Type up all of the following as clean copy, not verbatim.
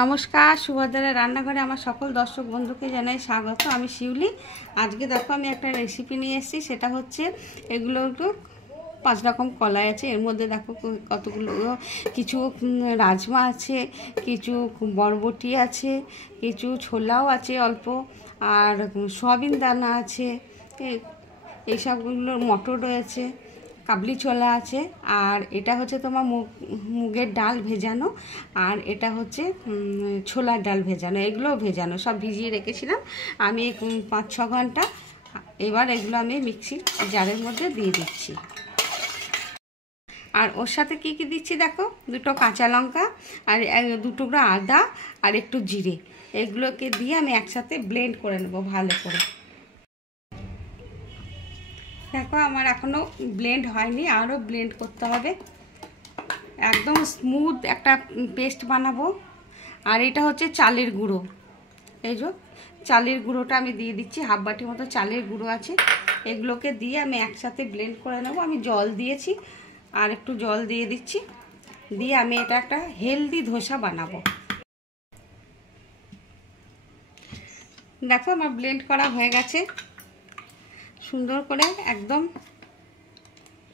নমস্কার, সুভদ্রা রান্নাঘরে আমার সকল দর্শক বন্ধুকে জানাই স্বাগত। আমি শিউলি। আজকে দেখো আমি একটা রেসিপি নিয়ে এসেছি, সেটা হচ্ছে এগুলো একটু 5 রকম কলাই আছে। এর মধ্যে দেখো কতগুলো, কিছু রাজমা আছে, কিছু বরবটি আছে, কিছু ছোলাও আছে অল্প, আর সয়াবিন দানা আছে, এইসবগুলো মটর রয়েছে, কাবলি ছোলা আছে, আর এটা হচ্ছে তোমার মুগের ডাল ভেজানো, আর এটা হচ্ছে ছোলার ডাল ভেজানো। এগুলো ভেজানো সব ভিজিয়ে রেখেছিলাম আমি 5-6 ঘন্টা। এবার এগুলো আমি মিক্সির জারের মধ্যে দিয়ে দিচ্ছি। আর ওর সাথে কি কি দিচ্ছি দেখো, 2টো কাঁচা লঙ্কা, আর 2 টুকরো আদা, আর একটু জিরে। এগুলোকে দিয়ে আমি একসাথে ব্লেন্ড করে নেব ভালো করে। দেখো আমার এখনও ব্লেন্ড হয়নি, আরও ব্লেন্ড করতে হবে, একদম স্মুথ একটা পেস্ট বানাবো। আর এটা হচ্ছে চালের গুঁড়ো। এই যে চালের গুঁড়োটা আমি দিয়ে দিচ্ছি, হাফ বাটির মতো চালের গুঁড়ো আছে। এগুলোকে দিয়ে আমি একসাথে ব্লেন্ড করে নেব। আমি জল দিয়েছি, আর একটু জল দিয়ে দিচ্ছি, দিয়ে আমি এটা একটা হেলদি ধোসা বানাবো। দেখো আমার ব্লেন্ড করা হয়ে গেছে সুন্দর করে একদম।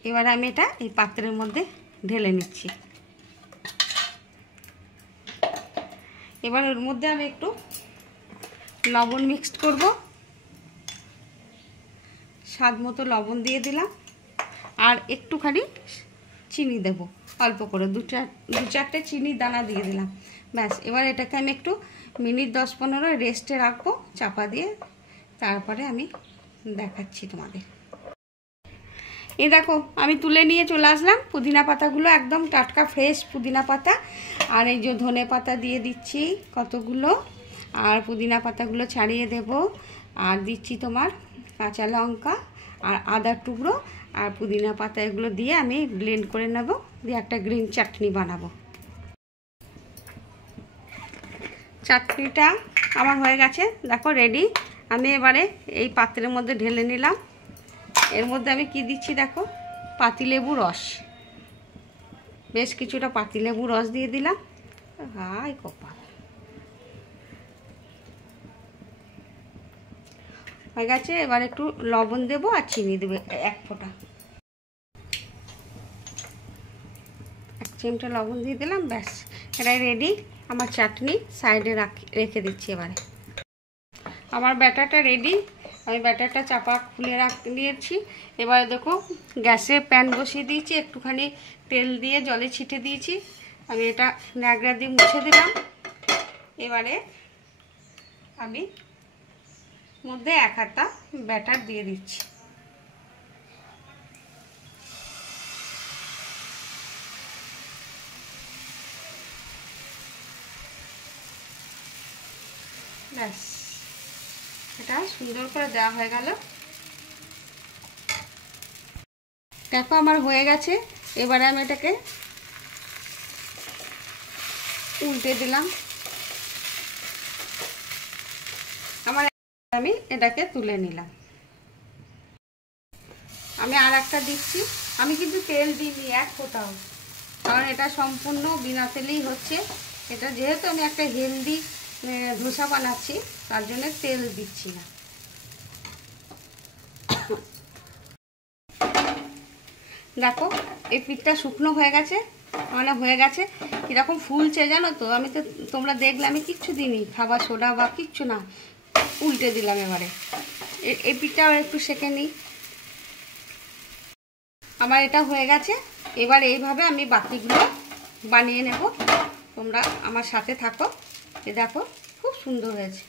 এবার আমি এটা এই পাত্রের মধ্যে ঢেলে নিচ্ছি। এবার ওর মধ্যে আমি একটু লবণ মিক্সড করব, স্বাদ মতো লবণ দিয়ে দিলাম, আর একটুখানি চিনি দেব অল্প করে, 2-4টে চিনির দানা দিয়ে দিলাম। ব্যাস, এবার এটাকে আমি একটু মিনিট 10-15 রেস্টে রাখবো চাপা দিয়ে, তারপরে আমি দেখাচ্ছি তোমাদের। এই দেখো আমি তুলে নিয়ে চলে আসলাম। পুদিনা পাতাগুলো একদম টাটকা ফ্রেশ পুদিনা পাতা, আর এই যে ধনে পাতা দিয়ে দিচ্ছি কতগুলো, আর পুদিনা পাতাগুলো ছাড়িয়ে দেব, আর দিচ্ছি তোমার কাঁচা লঙ্কা আর আদার টুকরো আর পুদিনা পাতা। এগুলো দিয়ে আমি ব্লেন্ড করে নেব, দিয়ে একটা গ্রিন চাটনি বানাবো। চাটনিটা আমার হয়ে গেছে দেখো, রেডি। আমি এবারে এই পাত্রের মধ্যে ঢেলে নিলাম। এর মধ্যে আমি কি দিচ্ছি দেখো, পাতিলেবু রস, বেশ কিছুটা পাতিলেবু রস দিয়ে দিলাম। হাই কপাল, হয়ে গেছে। এবার একটু লবণ দেবো আর চিনি দেবে 1 ফোঁটা, 1 চিমটা লবণ দিয়ে দিলাম। ব্যাস, এটাই রেডি আমার চাটনি। সাইডে রেখে দিচ্ছি। এবারে আমার ব্যাটারটা রেডি। আমি ব্যাটারটা চাপা খুলে দিয়েছি। এবারে দেখো গ্যাসে প্যান বসিয়ে দিয়েছি, একটুখানি তেল দিয়ে জলে ছিটে দিয়েছি। আমি এটা ন্যাকড়া দিয়ে মুছে দিলাম। এবারে আমি মধ্যে 1 হাতা ব্যাটার দিয়ে দিচ্ছি। ব্যাস, এটা সুন্দর করে দেওয়া হয়ে গেল। দেখো আমার হয়ে গেছে। এবারে আমি এটাকে উল্টে দিলাম। আমি এটাকে তুলে নিলাম। আমি আর একটা দিচ্ছি। আমি কিন্তু তেল দিইনি 1 ফোঁটাও, কারণ এটা সম্পূর্ণ বিনা তেলেই হচ্ছে। এটা যেহেতু আমি একটা হেলদি ধোসা বানাচ্ছি, তার জন্য তেল দিচ্ছি না। দেখো এই পিঠটা শুকনো হয়ে গেছে, মানে হয়ে গেছে। কীরকম ফুলছে জানো তো, আমি তো তোমরা দেখলে আমি কিচ্ছু দিইনি, খাবার সোডা বা কিচ্ছু না, উল্টে দিলাম। এবারে এই পিঠটা একটু সেঁকে নিই। আমার এটা হয়ে গেছে। এবার এইভাবে আমি বাকিগুলো বানিয়ে নেব। তোমরা আমার সাথে থাকো। এই দেখো খুব সুন্দর হয়েছে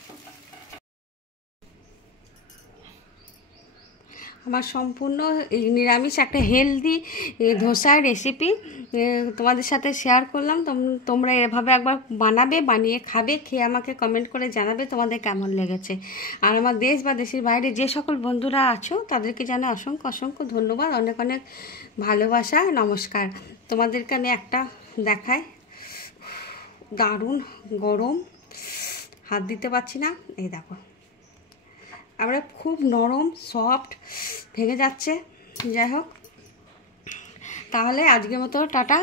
আমার সম্পূর্ণ নিরামিষ একটা হেলদি ধোসার রেসিপি তোমাদের সাথে শেয়ার করলাম। তোমরা এভাবে একবার বানাবে, বানিয়ে খাবে, খেয়ে আমাকে কমেন্ট করে জানাবে তোমাদের কেমন লেগেছে। আর আমার দেশ বা দেশের বাইরে যে সকল বন্ধুরা আছো তাদেরকে জানাই অসংখ্য অসংখ্য ধন্যবাদ, অনেক অনেক ভালোবাসা, নমস্কার। তোমাদেরকে আমি একটা দেখাই, দারুণ গরম, হাত দিতে পারছি না। এই দেখো আমরা খুব নরম সফট, ভেঙে যাচ্ছে। যাই হোক, তাহলে আজকের মতো টাটা।